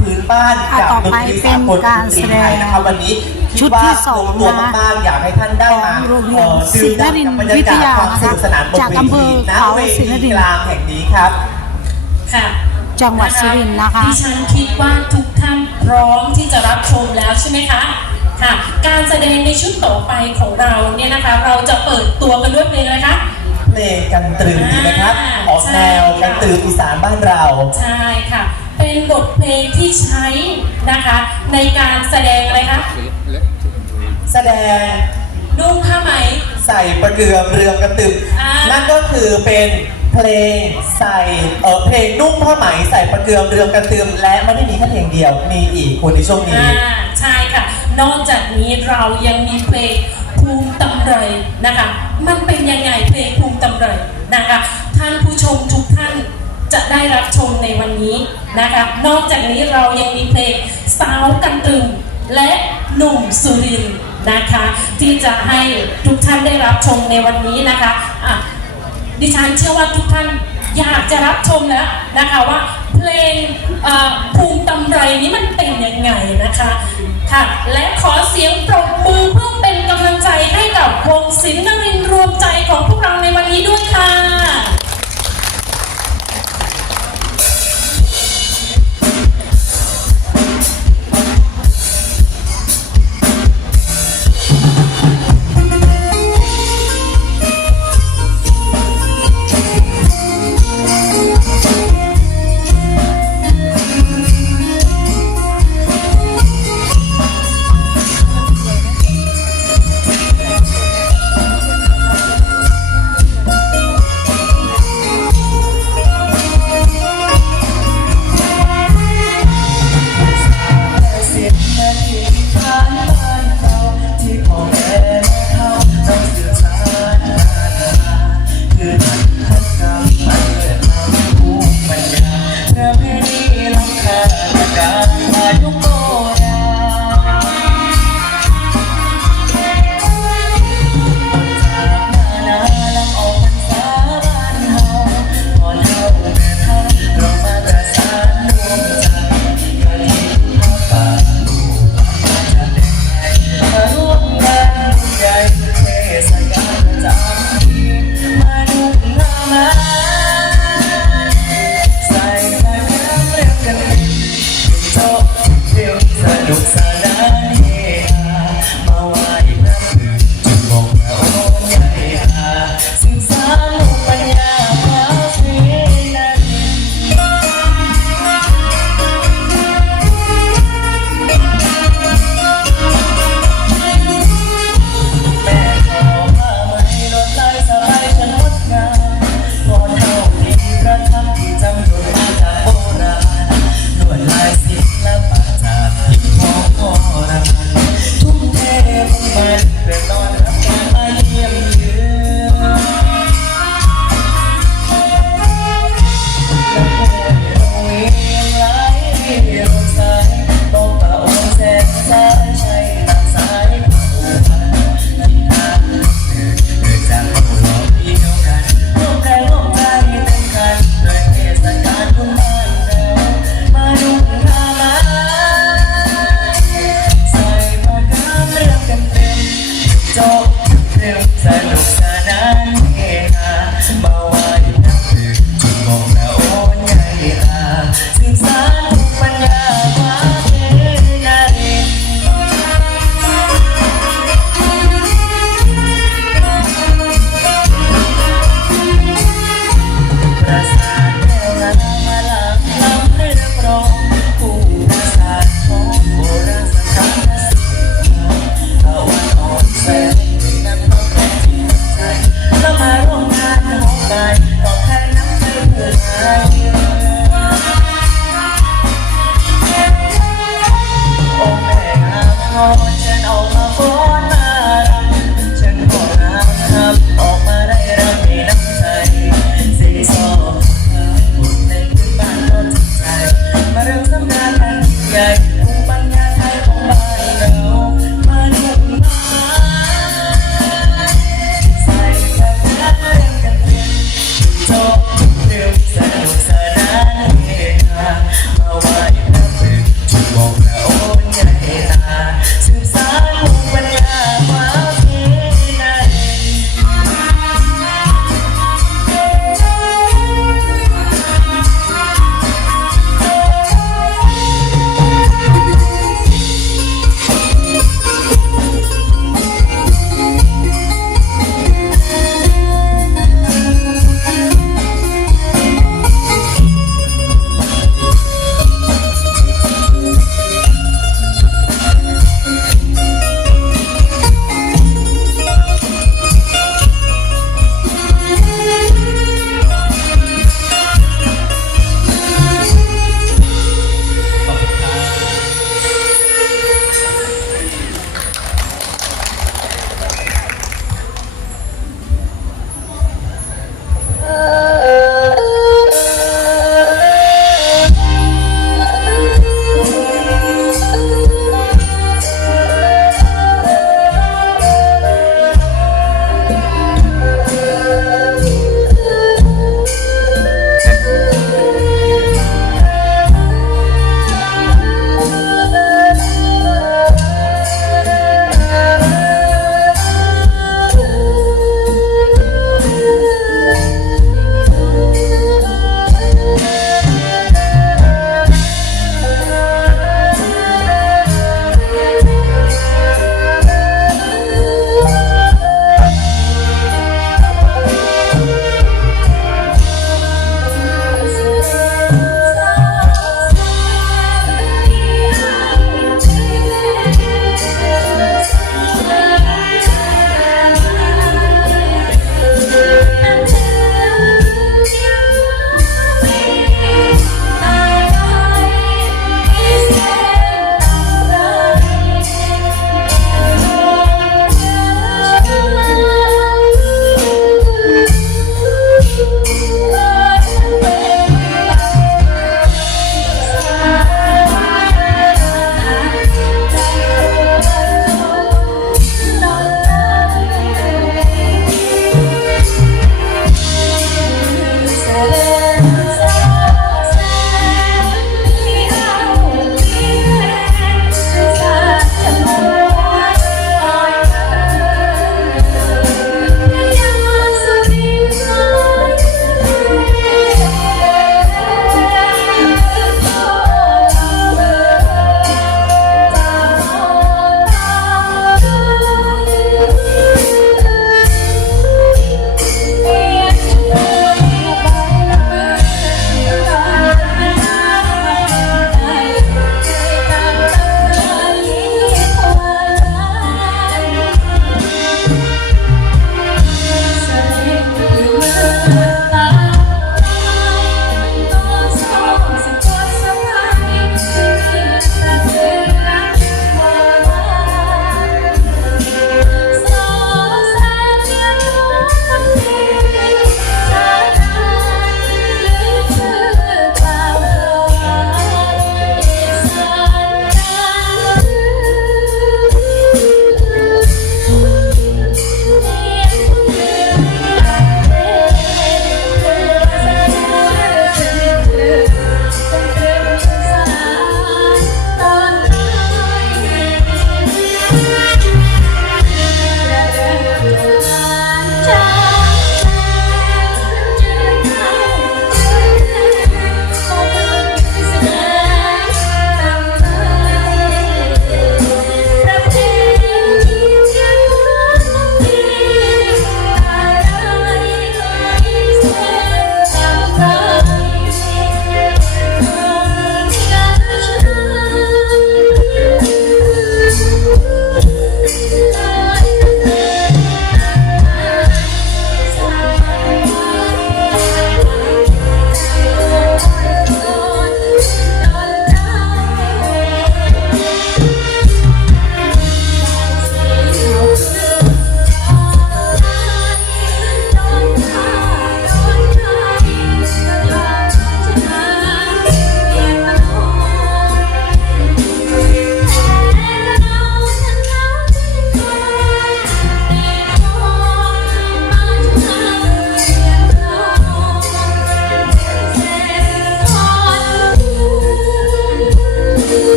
พื้นบ้านอะกับต่อดนไปตรีเป็นสากลการดนตแสรีดงไทยนะครับวันนี้ชุดที่สองคิว่าลตัวนะมากๆอยากให้ท่านได้มาของโรงเรียนเอ่อศรีนรินทร์ดื่มด่ำกับบรรยากาศวิทยาความสนุกสนานบนจากเวอำเภทีอณเขาเวศรีนทีรินทร์กลางแห่งนี้ครับค่ะจังหวัดสุรินทร์นะคะดิฉันคิดว่าทุกท่านพร้อมที่จะรับชมแล้วใช่ไหมคะค่ะ การแสดงในชุดต่อไปของเราเนี่ยนะคะ เราจะเปิดตัวกันด้วยเพลงอะไรคะเพลงกันตรึมนะครับอ่าออกแนวใช่ค่ะกันตรึมอีสานบ้านเราใช่ค่ะ เป็นบทเพลงที่ใช้นะคะ ในการแสดงอะไรคะแสดงนุ่งผ้าไหม ใส่ประเกือมเรืองกระตึมอ่านั่ นั่นก็คือเป็นเพลงใส่เออเพลงนุ่งผ้าไหมใส่ประเกือมเรืองกระตึมและไม่ได้มีแค่เพลงเดียวมีอีกคนในช่วงนี้ อ่าใช่ค่ะ นอกจากนี้เรายังมีเพลงภูมิตำเรยนะคะ มันเป็นยังไงเพลงภูมิตำเรยนะคะ ท่านผู้ชมทุกท่าน จะได้รับชมในวันนี้นะคะนอกจากนี้เรายังมีเพลงสาวกันตรึมและหนุ่มสุรินนะคะ ที่จะให้ทุกท่านได้รับชมในวันนี้นะคะอะดิฉันเชื่อว่าทุกท่านอยากจะรับชมแล้วนะคะว่าเพลงภูมิตำไรนี้มันเป็นยังไงนะคะค่ะและขอเสียงปรบมือเพื่อเป็นกำลังใจให้กับวงศิลป์นรินทร์รวมใจของพวกเราในวันนี้ด้วยค่ะ Hanggang ayoko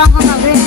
กดแช